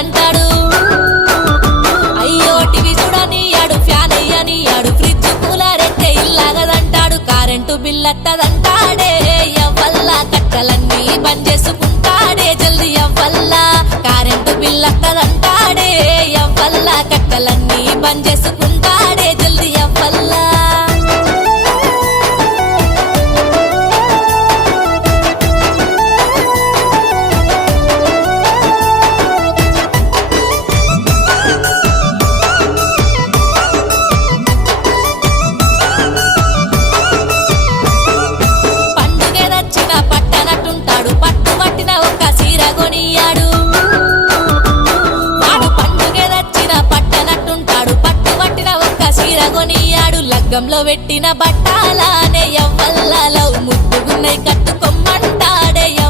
అద్దంటాడు. అయ్యో TV చూడనియాడు, fan అయ్యనియాడు, fridge cooler ఎత్తే ఇల్లాగదంటాడు. Current బిల్లత్తదంటాడే, ఎవ్వల్ల కట్టలన్నీ బంద్ చేసుకుంటాడే. జల్ది ఎవ్వల్ల కరెంటు బిల్లత్తదంటాడే, ఎవ్వల్ల కట్టలన్నీ బంద్ చేసుకుంటాడే. జల్ది ఎవ్వల్ల పండుగదచ్చిన పట్టనట్టుంటాడు, పట్టు పట్టిన ఒక్క సీర కొనియాడు. వాడు పండుగదచ్చిన పట్టనట్టుంటాడు, పట్టు పట్టిన ఒక్క సీర కొనియాడు. లగ్గంలో పెట్టిన బట్టాలానే ఎవ్వల్ల లవ్ ముద్దుగున్నై కట్టుకొమ్మంటాడే.